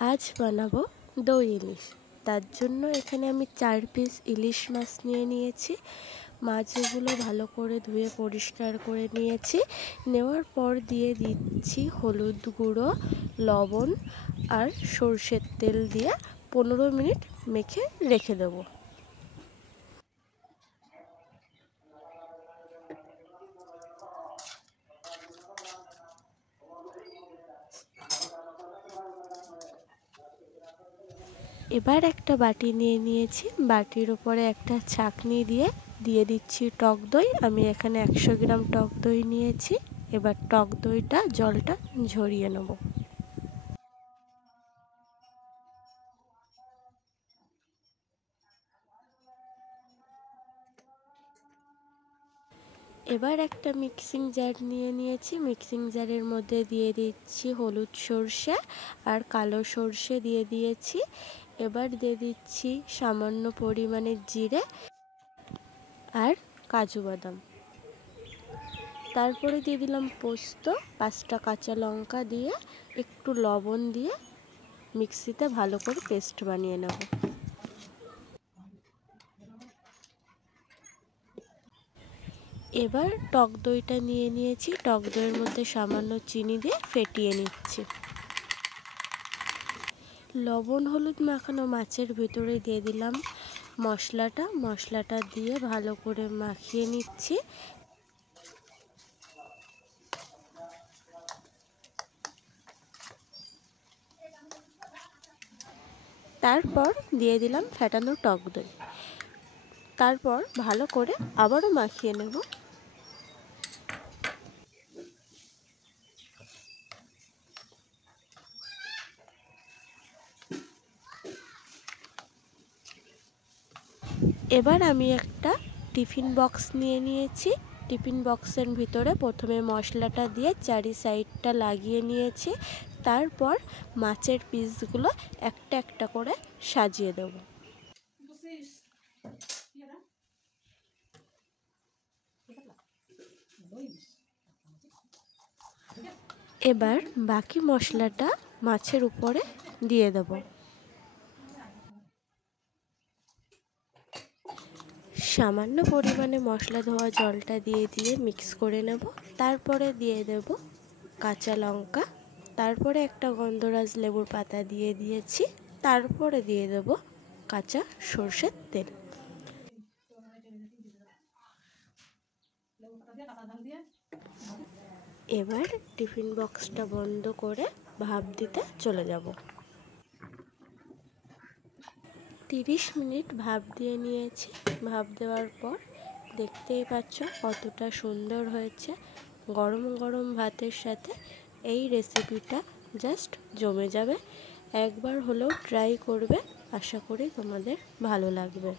আজ বানাবো দই ইলিশ। তার জন্য এখানে আমি 4 পিস ইলিশ মাছ নিয়ে নিয়েছি। মাছগুলো ভালো করে ধুয়ে পরিষ্কার করে নিয়েছি। নেওয়ার পর দিয়ে দিচ্ছি হলুদ গুঁড়ো, লবণ আর সরষের তেল দিয়ে 15 মিনিট মেখে রেখে দেবো। এবার একটা বাটি নিয়ে নিয়েছি। বাটির উপরে একটা ছাঁকনি দিয়ে দিচ্ছি টক দই। আমি এখানে 100 গ্রাম টক দই নিয়েছি। এবার টক দইটা জলটা ঝরিয়ে নেব। এবার একটা মিক্সিং জার নিয়ে নিয়েছি। মিক্সিং জারের মধ্যে দিয়ে দিচ্ছি হলুদ সর্ষে আর কালো সর্ষে দিয়ে দিয়েছি। এবার দিয়ে দিচ্ছি সামান্য পরিমাণে জিরে আর কাজু বাদাম। তারপরে দিয়ে দিলাম পোস্ত, 5টা কাঁচা লঙ্কা দিয়ে একটু লবণ দিয়ে মিক্সিতে ভালো করে পেস্ট বানিয়ে নেব। এবার টক দইটা নিয়ে নিয়েছি। টক দইয়ের মধ্যে সামান্য চিনি দিয়ে ফেটিয়ে নিচ্ছি। লবণ হলুদ মাখানো মাছের ভিতরে দিয়ে দিলাম মশলাটা দিয়ে ভালো করে মাখিয়ে নিচ্ছি। তারপর দিয়ে দিলাম ফেটানো টক দই। তারপর ভালো করে আবারও মাখিয়ে নেব। এবার আমি একটা টিফিন বক্স নিয়ে নিয়েছি। টিফিন বক্সের ভিতরে প্রথমে মশলাটা দিয়ে চারি সাইডটা লাগিয়ে নিয়েছি। তারপর মাছের পিসগুলো একটা একটা করে সাজিয়ে দেব। এবার বাকি মশলাটা মাছের উপরে দিয়ে দেব। সামান্য পরিমাণে মশলা ধোয়া জলটা দিয়ে মিক্স করে নেব। তারপরে দিয়ে দেব কাঁচা লঙ্কা। তারপরে একটা গন্ধরাজ লেবুর পাতা দিয়ে দিয়েছি। তারপরে দিয়ে দেব কাঁচা সর্ষের তেল। এবার টিফিন বক্সটা বন্ধ করে ভাপ দিতে চলে যাব। 30 মিনিট ভাপ দিয়ে নিয়েছি। ভাপ দেওয়ার পর দেখতেই পাচ্ছ কতটা সুন্দর হয়েছে। গরম গরম ভাতের সাথে এই রেসিপিটা জাস্ট জমে যাবে। একবার হলেও ট্রাই করবে, আশা করি তোমাদের ভালো লাগবে।